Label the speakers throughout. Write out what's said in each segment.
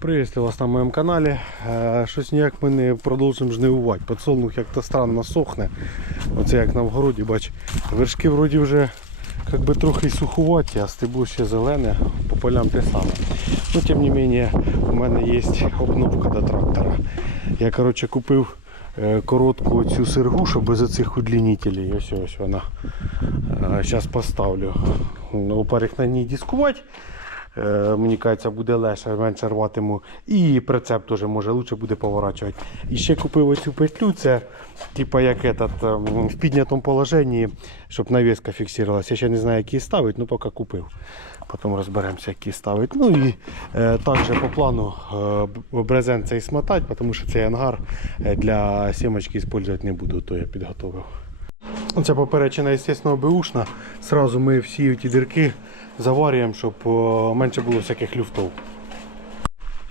Speaker 1: Приветствую вас на моєму каналі. Е, Щось ніяк ми не продовжуємо жнивувати. Подсолнух як то странно сохне. Оце як на вгороді, бач. Вершки вроді вже як би трохи сухуваті, а стебло ще зелене, по полям те саме. Ну, тим не менше, у мене є обновка до трактора. Я коротше купив е, коротку цю сергу, щоб без оцих удлінителей. Ось ось вона. Зараз поставлю. Во-первых, на ній дискувати. Е, Мені кажеться, буде легше, менше рватиму. І прицеп теж може лучше буде поворачувати. І ще купив оцю петлю, це типа як этот, ем, в піднятому положенні, щоб навіска фіксувалася. Я ще не знаю, як її ставити, ну поки купив. Потім розберемося, як її ставити. Ну і е, також по плану е, брезент цей смотати, тому що цей ангар е, для сімочки використовувати не буду, то я підготовив. Ця поперечина, звісно, беушна. Сразу ми всі ті дірки заварюємо, щоб менше було всяких люфтов.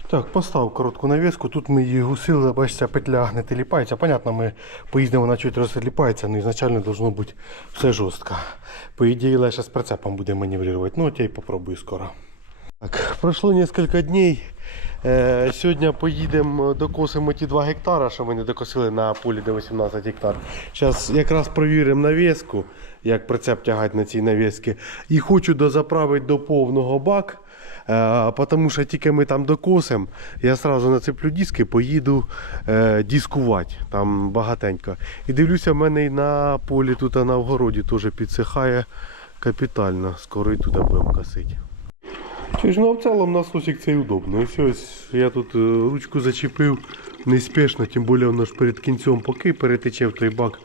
Speaker 1: Так, постав коротку навіску. Тут ми її гусили, бачите, петля не теліпається. Понятно, ми поїздимо, вона чуть розліпається, але ізначально должно бути все жорстко. По ідеї, лише з прицепом буде маневрувати. Ну, от я й попробую скоро. Так, пройшло кілька днів. Е, сьогодні поїдемо докосимо ті 2 гектара, що ми не докосили на полі, де 18 гектар. Зараз якраз провіримо навіску, як прицеп тягати на цій навіски. І хочу дозаправити до повного бак. Е, тому що тільки ми там докосимо, я одразу нацеплю диски, поїду е, дискувати. Там багатенько. І дивлюся, в мене і на полі тут на вгороді теж підсихає капітально. Скоро і туди будемо косити. Чи ж ну в цілому насосик цей удобний. Ось ось я тут е, ручку зачепив неспішно, тим більше воно ж перед кінцем поки перетече в той бак,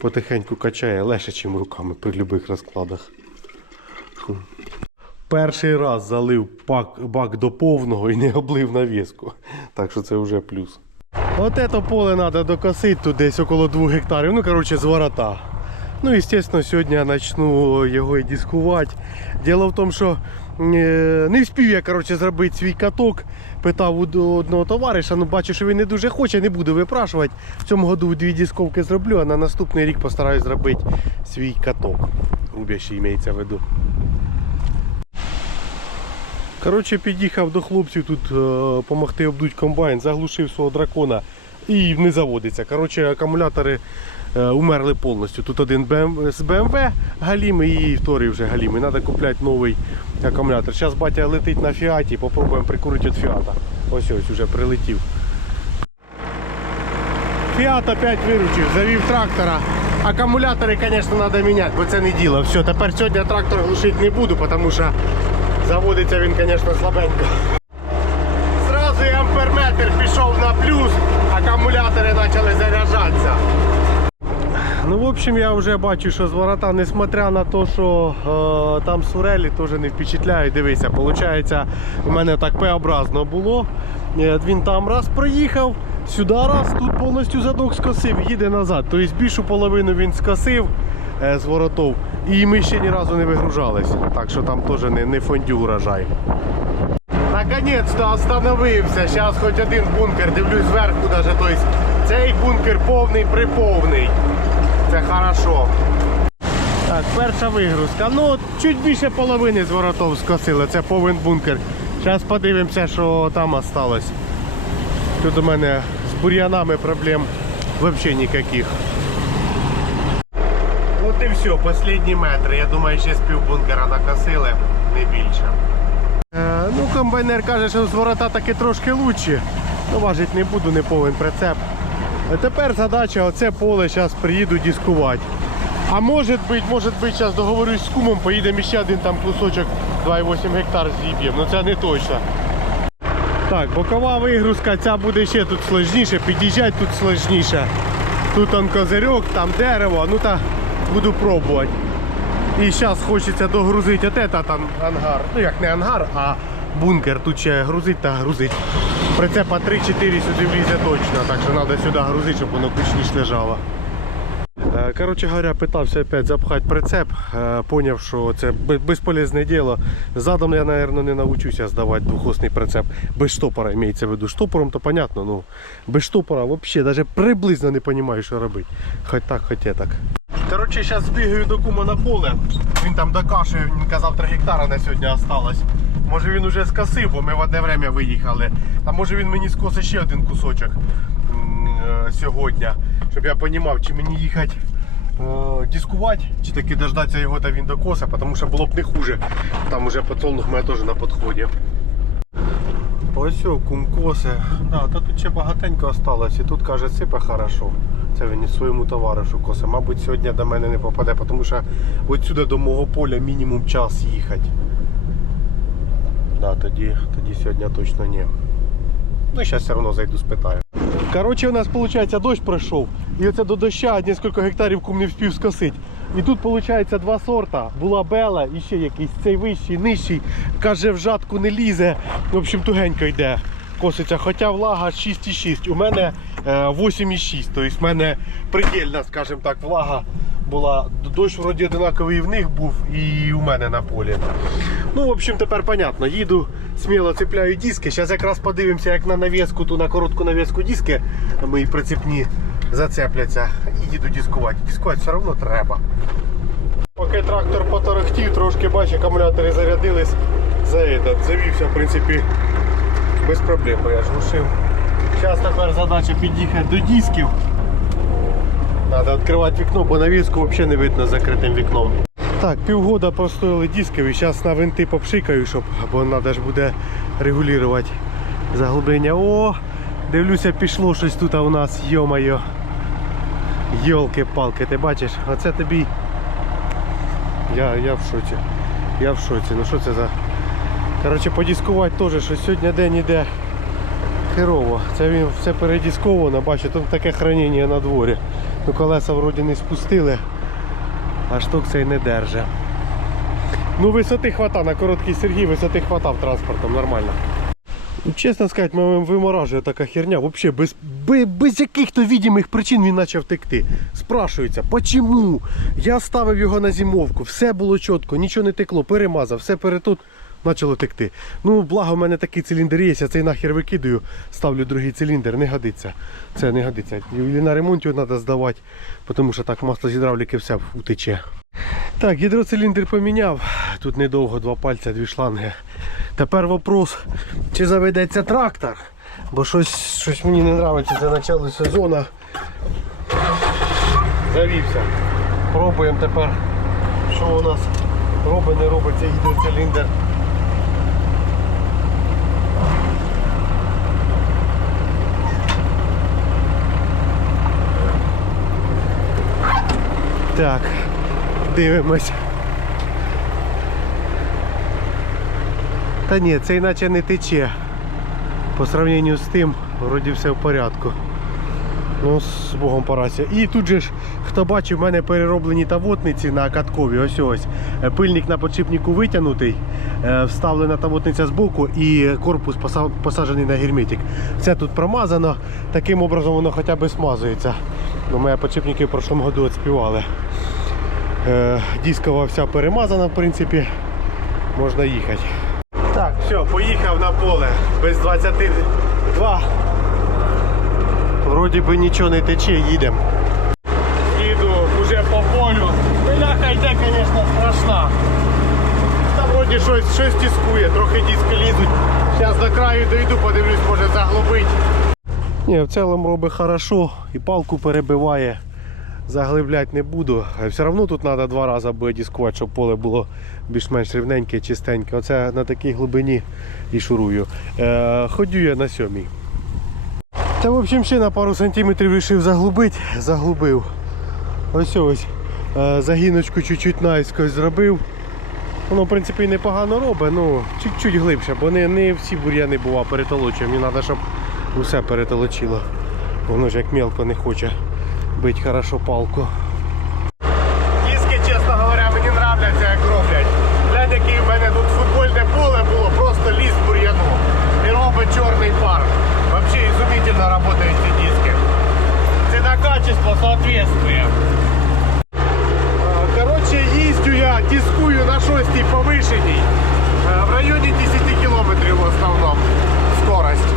Speaker 1: потихеньку качає легше, ніж руками при будь-яких розкладах. Перший раз залив бак, бак до повного і не облив навіску. Так що це вже плюс. От це поле треба докосити тут десь около 2 гектарів. Ну, коротше, з ворота. Ну, естественно, сьогодні я почну його і дискувати. Діло в тому, що е, не встиг я коротше, зробити свій каток. Питав у одного товариша, ну бачу, що він не дуже хоче, не буду випрашувати. В цьому году дві дисковки зроблю, а на наступний рік постараюсь зробити свій каток. Рубящий імеється в виду. Коротше, під'їхав до хлопців тут допомогти обдуть комбайн, заглушив свого дракона і не заводиться. Коротше, акумулятори е, умерли повністю. Тут один з BMW галімий і вторий вже галімий. Треба купляти новий акумулятор. Зараз батя летить на фіаті, попробуємо прикурити від фіата. Ось ось вже прилетів. Фіат опять виручив, завів трактора. Акумулятори, звісно, треба міняти, бо це не діло. Все, тепер сьогодні трактор глушити не буду, тому що заводиться він, звісно, слабенько. Зразу і амперметр пішов на плюс, акумулятори почали заряджатися. Ну, в общем, я вже бачу, що з ворота, несмотря на те, що е, там сурелі теж не впечатляють. Дивися, виходить, у мене так П-образно було. Е, Він там раз проїхав, сюди раз, тут повністю задок скосив, їде назад. Тобто більшу половину він скосив е, з воротов. І ми ще ні разу не вигружались. Так що там теж не, не фондю урожай. Наконець-то остановився. Зараз хоч один бункер, дивлюсь зверху даже. Тобто цей бункер повний приповний. Це хорошо. Так, перша вигрузка. Ну, чуть більше половини з воротов скосили. Це повен бункер. Зараз подивимося, що там осталось. Тут у мене з бур'янами проблем взагалі ніяких. От і все, останні метри. Я думаю, ще з пів бункера накосили, не більше. Е, ну, комбайнер каже, що з ворота таки трошки лучше. Ну, важить не буду, не повен прицеп. Тепер задача оце поле зараз приїду дискувати. А може бути, може бути, зараз договорюсь з кумом, поїдемо ще один там кусочок 2,8 гектар зіб'ємо. Ну це не точно. Так, бокова вигрузка, ця буде ще тут сложніше, під'їжджати тут сложніше. Тут он козирьок, там дерево, ну та буду пробувати. І зараз хочеться догрузити от этот ан- ангар. Ну як не ангар, а бункер. Тут ще грузить та грузить. Прицепа 3-4 сюди влізе точно, так що треба сюди грузити, щоб воно кучніше лежало. Е, Коротше говоря, питався опять запхати прицеп, е, поняв, що це бе- безполезне діло. Задом я, мабуть, не навчуся здавати двохосний прицеп без штопора, мається в виду. Штопором то понятно, ну без штопора взагалі навіть приблизно не розумію, що робити. Хоч так, хоч і так. Коротше, зараз збігаю до кума на поле. Він там докашує, він казав 3 гектара на сьогодні осталось. Може він уже скосив, бо ми в одне время виїхали. А може він мені скосить ще один кусочок е, сьогодні, щоб я розумів, чи мені їхати е, дискувати, чи таки дождатися його та він докоса, тому що було б не хуже. Там уже подсолнух у мене теж на підході. Ось о, кумкоси. Да, та тут ще багатенько осталось. І тут каже, сипе хорошо. Це він своєму товаришу косе. Мабуть, сьогодні до мене не попаде, тому що отсюди до мого поля мінімум час їхати. Да, тоді, тоді сьогодні точно ні. Ну, зараз все одно зайду спитаю. Коротше, у нас виходить дощ пройшов. І оце до доща кілька гектарів кум не встиг скосити. І тут виходить два сорта. Була бела і ще якийсь цей вищий, нижчий. Каже, в жатку не лізе. В общем, тугенько йде. Коситься. Хоча влага 6,6. У мене е, 8,6. Тобто в мене предельна, скажімо так, влага була. Дощ вроді одинаковий і в них був, і у мене на полі. Ну, в общем, тепер понятно. Їду, сміло цепляю диски. Зараз якраз подивимося, як на навіску, ту на коротку навіску диски мої прицепні зацепляться. І їду дискувати. Дискувати все одно треба. Поки трактор поторохтів, трошки бачу, акумулятори зарядились. За этот, завівся, в принципі, без проблем, бо я ж глушив. Зараз тепер задача під'їхати до дисків. Треба відкривати вікно, бо навіску взагалі не видно закритим вікном. Так, півгода простояли дискові, зараз на винти попшикаю, щоб, бо треба ж буде регулювати заглублення. О, дивлюся, пішло щось тут у нас, йо-моє. Йолки-палки, ти бачиш? Оце тобі. Я, я в шоці. Я в шоці. Ну що це за. Коротше, подіскувати теж, що сьогодні день іде херово. Це він все передісковано, бачу, тут таке хранення на дворі. Ну колеса вроді не спустили, а штук цей не держить. Ну висоти хвата, на короткий Сергій висоти хватав транспортом, нормально. Ну, Чесно сказати, мене виморажує така херня. Взагалі, без, без, без яких-то відомих причин він почав текти. Спрашується, почому? Я ставив його на зимовку, все було чітко, нічого не текло, перемазав, все перетут, почало текти. Ну, благо, в мене такий циліндр є, я цей нахер викидаю, ставлю другий циліндр, не годиться. Це не годиться. І на ремонт його треба здавати, тому що так масло з гідравліки все утече. Так, гідроциліндр поміняв. Тут недовго, два пальця, дві шланги. Тепер вопрос, чи заведеться трактор. Бо щось, щось мені не подобається за початку сезону. Завівся. Пробуємо тепер, що у нас робить, не робить цей гідроциліндр. Так, дивимось. Та ні, це іначе не тече. По сравненню з тим, вроді все в порядку. Ну, з Богом порася. І тут же ж, хто бачив, в мене перероблені тавотниці на каткові. Ось ось. Е, Пильник на подшипнику витягнутий, е, вставлена тавотниця з боку і корпус посаджений на герметик. Все тут промазано, таким образом воно хоча б смазується. У мене подшипники в прошлому году відспівали. Е, Дискова вся перемазана, в принципі, можна їхати. Так, все, поїхав на поле без 22. Вроді би нічого не тече, їдемо. Їду вже по полю. Пиляка йде, звісно, страшна. Та вроді щось, щось тискує, трохи диски лізуть. Зараз до краю дойду, подивлюсь, може заглубить. Ні, в цілому робить хорошо і палку перебиває. Заглиблять не буду. Все одно тут треба два рази буде дискувати, щоб поле було більш-менш рівненьке, чистеньке. Оце на такій глибині і шурую. Е, ходю я на сьомій. Та в общем ще на пару сантиметрів вирішив заглубити, заглубив. Ось ось. Е, загіночку чуть-чуть наїскось зробив. Воно, в принципі, непогано робить, ну чуть-чуть глибше, бо не, не всі бур'яни бува перетолочує. Мені треба, щоб усе перетолочило. Воно ж як мелко не хоче бити хорошо палку. Диски, чесно говоря, мені нравляться, як роблять. Глянь, який в мене тут футбольне поле було, просто ліс бур'яну. І робить чорний пар. Вообще изумительно работают ці диски. Цена качество соответствує. Короче, їздю я, дискую на шостій повишеній. Е, В районі 10 кілометрів в основному скорость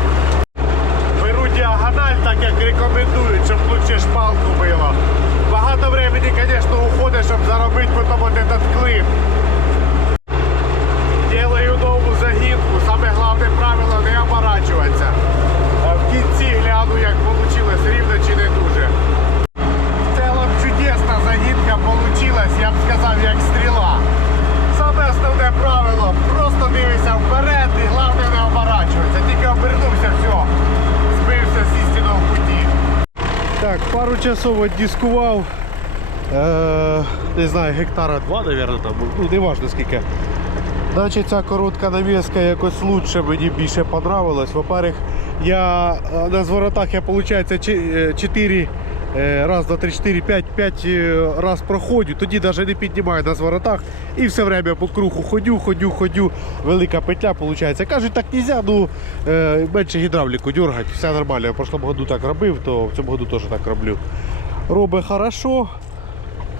Speaker 1: каналь, так як рекомендую, щоб лучше шпалку було. Багато времени, звісно, уходить, щоб заробити потім этот клип. Делаю нову загінку. Саме головне правило не оборачуватися. В кінці гляну, як вийшло рівно збився з істинного пути. Так, пару часов отдискував, Е, не знаю, гектара два, мабуть, там. Ну, не важно скільки. Значить, ця коротка навіска якось лучше мені більше понравилось. Во-первых, я е, на зворотах я, виходить, 4 е, раз, два, три, чотири, п'ять, п'ять е, раз проходю, тоді навіть не піднімаю на зворотах і все время по кругу ходю, ходю, ходю. Велика петля виходить. Кажуть, так нельзя, ну е, менше гідравліку дергати, все нормально. Я в прошлому году так робив, то в цьому году теж так роблю. Робить хорошо.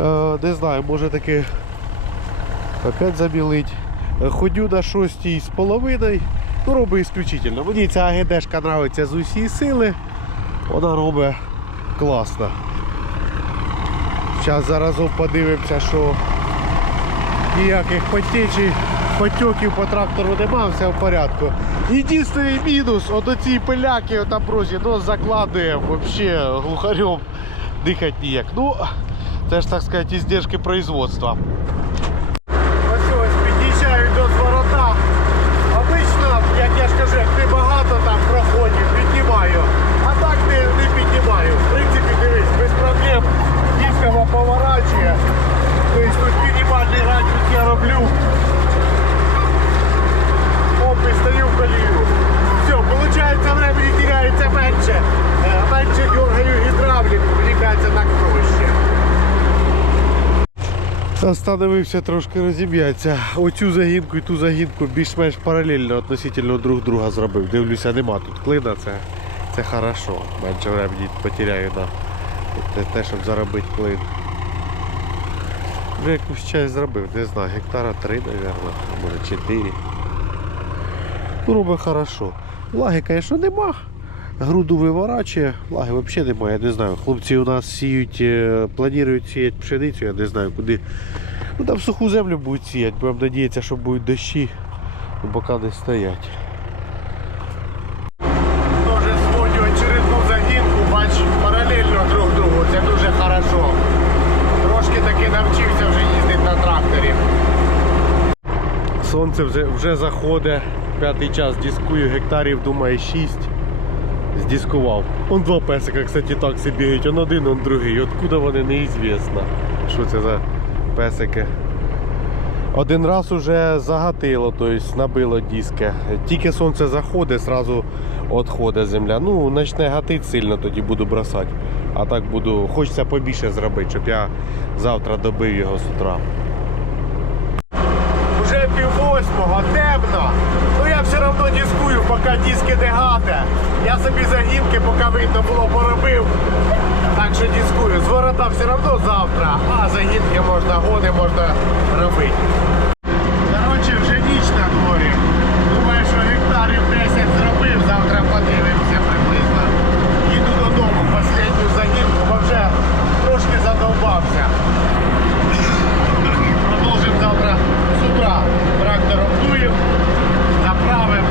Speaker 1: Е, не знаю, може таки опять забілить. Е, Ходю на шостій з половиною. Ну, робить исключительно. Мені ця АГДшка подобається з усієї сили. Вона робить класно. Зараз заразом подивимося, що ніяких потечей, потьоків по трактору нема, все в порядку. Єдиний мінус, от оці пиляки там просі, нос закладує, взагалі глухарем дихати ніяк. Ну, це ж так сказати, іздержки производства. Ось ось під'їжджаю до зворота. Обично, як я ж кажу, небагато там проходів, піднімаю. А так не, не піднімаю. В принципі, дивись, без проблем дискова поворачує. Тобто тут мінімальний радіус я роблю. Оп, і стою в колію. Все, виходить, времени теряється менше. Е, Менше дергаю гідравліку, мені кажеться так проще. Остановився трошки розім'ятися. Оцю загінку і ту загінку більш-менш паралельно относительно друг друга зробив. Дивлюся, нема тут клина, це, це хорошо. Менше времени потеряю на те, щоб заробити клин. Вже якусь часть зробив, не знаю, гектара 3, мабуть, може 4. Ну, робить хорошо. Влаги, звісно, нема. Груду виворачує, влаги взагалі немає, я не знаю. Хлопці у нас сіють, е, планують сіяти пшеницю, я не знаю куди. Ну там суху землю будуть сіяти, будемо надіятися, що будуть дощі, поки не стоять. Тоже сводю очередну загінку, бач, паралельно друг другу, це дуже хорошо. Трошки таки навчився вже їздити на тракторі. Сонце вже, вже заходить, п'ятий час дискую, гектарів, думаю, 6 здискував. Он два песика, кстати, так бігають, он один, он другий. Откуда вони неізвісно. Що це за песики? Один раз уже загатило, тобто набило диски. Тільки сонце заходить, одразу відходить земля. Ну, почне гатити сильно, тоді буду бросати. А так буду, хочеться побільше зробити, щоб я завтра добив його з утра. Уже пів восьмого, темно. Ну я все одно дискую, поки диски не гате. Я собі загінки, поки видно було, поробив. Так що дискую. Зворота все одно завтра, а загінки можна, гони можна робити. Коротше, вже ніч на дворі. Думаю, що гектарів 10 зробив, завтра подивимося приблизно. Їду додому, останню загінку, бо вже трошки задовбався. Продовжимо завтра з утра. Трактором дуємо, заправимо.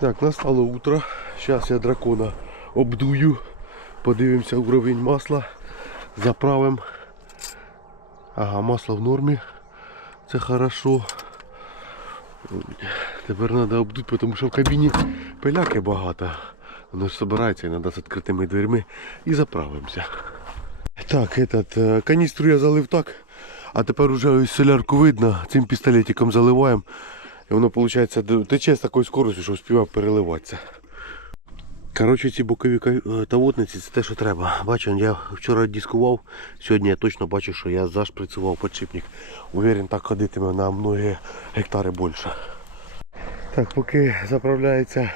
Speaker 1: Так, настало утро. Зараз я дракона обдую. Подивимося уровень масла. Заправимо. Ага, масло в нормі. Це хорошо. Тепер треба обдути, тому що в кабіні пиляки багато. Воно ж збирається і треба з відкритими дверми і заправимося. Так, этот, е, каністру я залив так, а тепер уже солярку видно, цим пістолетиком заливаємо. І воно виходить тече з такою скоростю, що встигає переливатися. Коротше, ці бокові е, тавотниці це те, що треба. Бачу, я вчора дискував, сьогодні я точно бачу, що я зашприцював подшипник. Уверен, так ходитиме на многі гектари більше. Так, поки заправляється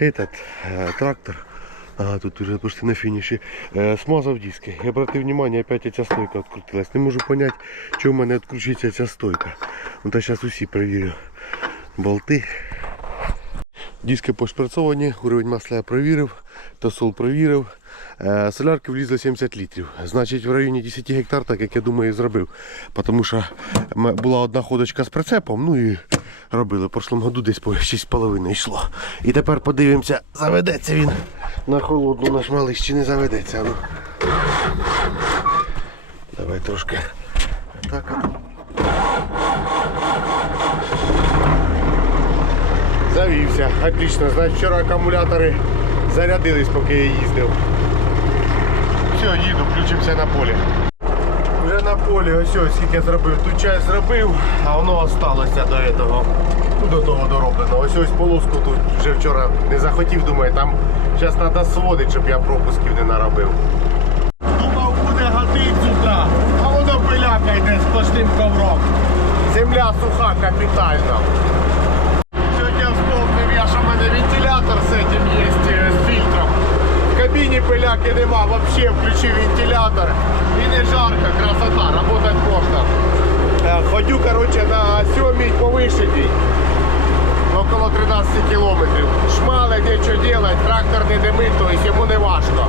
Speaker 1: этот, е, трактор, ага, тут уже почти на фініші, е, смазав диски. Я обратив внимание, опять ця стойка відкрутилась. Не можу зрозуміти, чому в мене відкручується ця стойка. Ну та зараз усі перевірю. Болти. Диски пошприцовані, уровень масла я провірив, тосол провірив. Е, Солярки влізло 70 літрів. Значить в районі 10 гектар, так як я думаю, і зробив. Тому що була одна ходочка з прицепом, ну і робили. В прошлому году десь по 6,5 йшло. І тепер подивимося, заведеться він на холодну наш малий чи не заведеться. Ну. Давай трошки. Так. Завівся, отлично. Значить вчора акумулятори зарядились, поки я їздив. Все, їду, включимося на полі. Вже на полі, ось ось скільки зробив. Тут часть зробив, а воно осталося до того. Ну, до того дороблено. Ось ось полоску тут вже вчора не захотів, думаю, там зараз треба сводити, щоб я пропусків не наробив. Думав, буде гатить сюди, а воно пиляка йде сплошним ковром. Земля суха капітально. Сьогодні вспомнив я, що в мене вентилятор з цим є, е, з фільтром. В кабіні пиляки нема, взагалі включив вентилятор. І не жарко, красота, работать можна. Е, Ходю, короче, на сьомій повишеній. Около 13 кілометрів. Шмали, нічого делать, трактор не димить, тобто йому не важко.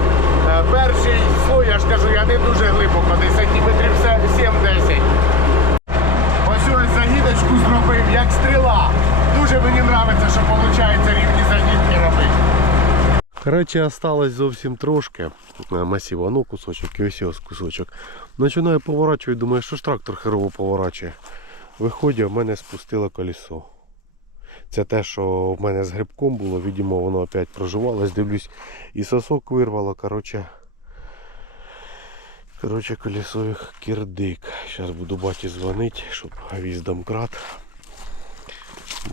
Speaker 1: Е, Перший слой, я ж кажу, я не дуже глибоко, десь сантиметрів 7-10. Ось ось загідочку зробив, як стріла. Дуже мені подобається, що виходить рівні загідки робити. Коротше, осталось зовсім трошки е, масива, ну кусочок і ось ось кусочок. Починаю поворачувати, думаю, що ж трактор херово поворачує. Виходить, в мене спустило колесо. Це те, що в мене з грибком було, видимо, воно опять проживалось, дивлюсь, і сосок вирвало, коротше. Коротше, колесо кирдик. Зараз буду баті дзвонити, щоб віз домкрат.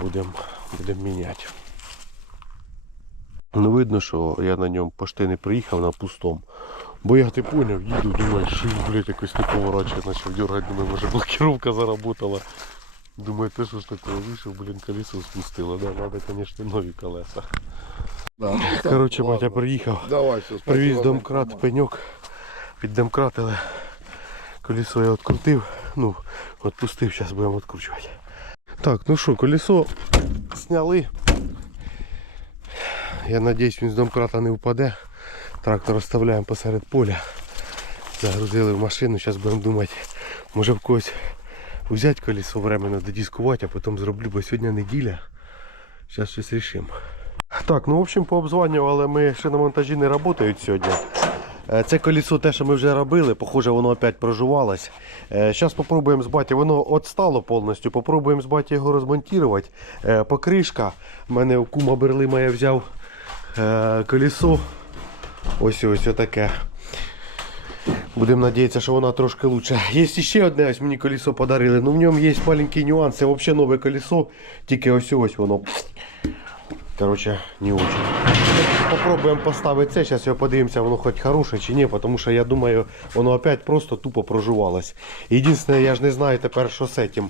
Speaker 1: Будемо будем міняти. Ну видно, що я на ньому почти не приїхав на пустому. Бо я ти поняв, їду, думаю, що він, блядь, якось не поворачує, почав дергати, думаю, може блокировка заработала. Думаю, ти що ж такое вийшов, блін, колесо спустило. Да, надо, конечно, нові колеса.
Speaker 2: Да.
Speaker 1: Коротше, батя приїхав.
Speaker 2: Давай, все,
Speaker 1: Привіз домкрат, пеньок, піддомкратили. Колесо я відкрутив, ну, відпустив, зараз будемо відкручувати. Так, ну що, колесо зняли. Я сподіваюся, він з домкрата не впаде. Трактор оставляємо посеред поля. Загрузили в машину, зараз будемо думати, може в когось взяти колесо временно додіскувати, а потім зроблю, бо сьогодні неділя. Зараз щось рішимо. Так, ну в общем пообзванювали, ми ще на монтажі не працюють сьогодні. Е, Це колесо те, що ми вже робили, похоже, воно опять проживалось. Зараз спробуємо з баті, воно отстало повністю. Попробуємо з баті його розмонтувати. Е, Покришка. У мене кума Берлима я взяв е, колесо. Ось ось таке. Будемо сподіватися, що вона трошки лучше. Є ще одне, ось мені колесо подарили. Ну в ньому є маленький нюанс. Це взагалі нове колесо, тільки ось ось воно. Короче, не очень. Попробуємо поставити це, зараз його подивимося, воно хоч хороше чи ні, тому що я думаю, воно опять просто тупо проживалось. Єдине, я ж не знаю тепер, що з цим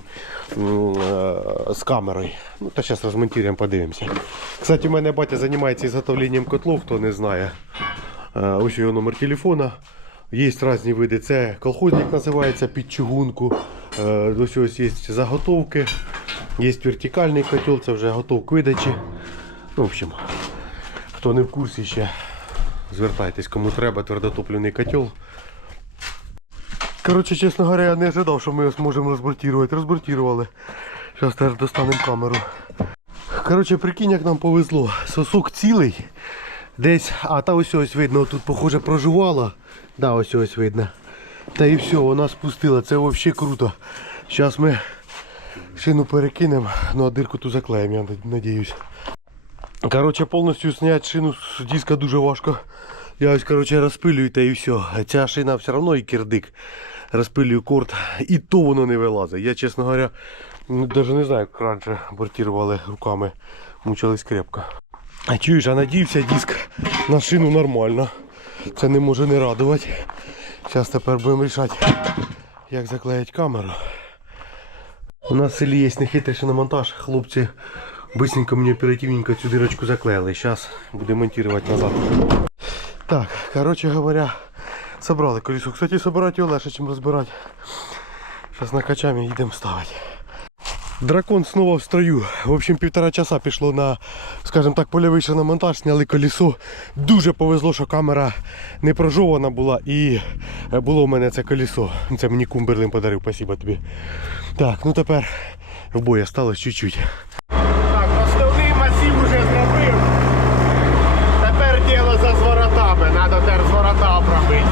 Speaker 1: е, з камерою. Ну, то зараз розмонтуємо, подивимося. Кстати, у мене батя займається ізготовленням котлов, хто не знає. Е, Ось його номер телефона. Є різні види. Це колхозник називається під чугунку. Е, Ось ось є заготовки. Є вертикальний котел, це вже готов к видачі. Ну, в общем, хто не в курсі ще, звертайтесь, кому треба твердотопливний котел. Коротше, чесно говоря, я не ожидав, що ми його зможемо розбортувати. Розбортували. Зараз теж достанемо камеру. Коротше, прикинь, як нам повезло. Сосок цілий. Десь, а та ось ось видно, тут похоже проживала. Да, ось ось видно. Та і все, вона спустила. Це взагалі круто. Зараз ми шину перекинемо, ну а дирку ту заклеїмо, я надіюсь. Коротше, повністю зняти шину з диска дуже важко. Я ось коротше, розпилюю та і все. Ця шина все одно і кирдик. Розпилюю корт, і то воно не вилазить. Я, чесно говоря, навіть не знаю, як раніше бортували руками, мучились крепко. А чуєш, а надіявся диск на шину нормально. Це не може не радувати. Зараз тепер будемо рішати, як заклеїти камеру. У нас в селі є нехитрий шиномонтаж. Хлопці быстренько мені оперативненько цю дирочку заклеїли. Зараз будемо монтувати назад. Так, коротше говоря, собрали колесо. Кстати, собирати його легше, ніж розбирати. Зараз накачаємо і йдемо ставити. Дракон снова в строю. В общем, півтора часа пішло на, скажімо так, польовий шиномонтаж, зняли колесо. Дуже повезло, що камера не прожована була і е, було в мене це колесо. Це мені Кумберлин подарив, спасибо тобі. Так, ну тепер в бой осталось чуть-чуть. Так, основний масив уже зробив. Тепер діло за зворотами. Треба тепер зворота обробити.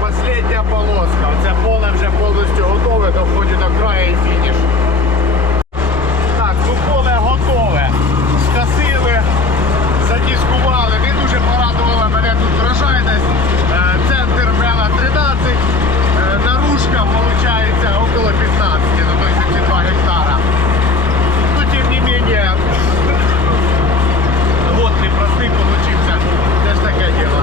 Speaker 1: Последня полоска. Це поле вже повністю готове, доходить до краю і фініш. Так, ну поле готове. Скосили, задіскували. Не дуже порадувала мене тут врожайність. Е, Центр брала 13, е, наружка виходить около 15, ну то есть 2 гектара. Ну, тем не менее, год непростий получився. Теж таке діло.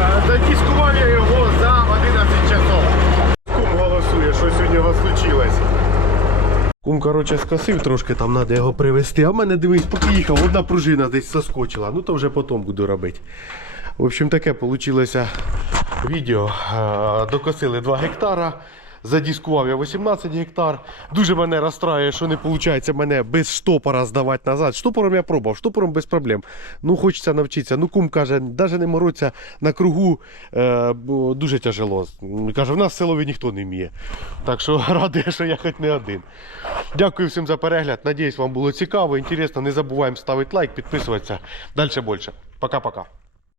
Speaker 1: Е, Задіскував я його за 11 часов. Кум голосує, що сьогодні у вас случилось. Кум, короче, скосив трошки, там треба його привезти. А в мене дивись, поки їхав, одна пружина десь соскочила. Ну то вже потім буду робити. В общем, таке вийшло відео. Е, Докосили 2 гектара. Задіскував я 18 гектар. Дуже мене розстраює, що не виходить мене без штопора здавати назад. Штопором я пробував, штопором без проблем. Ну, хочеться навчитися. Ну, кум каже, навіть не мороться на кругу е, дуже тяжело. Каже, в нас в селові ніхто не вміє. Так що радий, що я хоч не один. Дякую всім за перегляд. Надіюсь, вам було цікаво, інтересно. Не забуваємо ставити лайк, підписуватися. Далі більше. Пока-пока.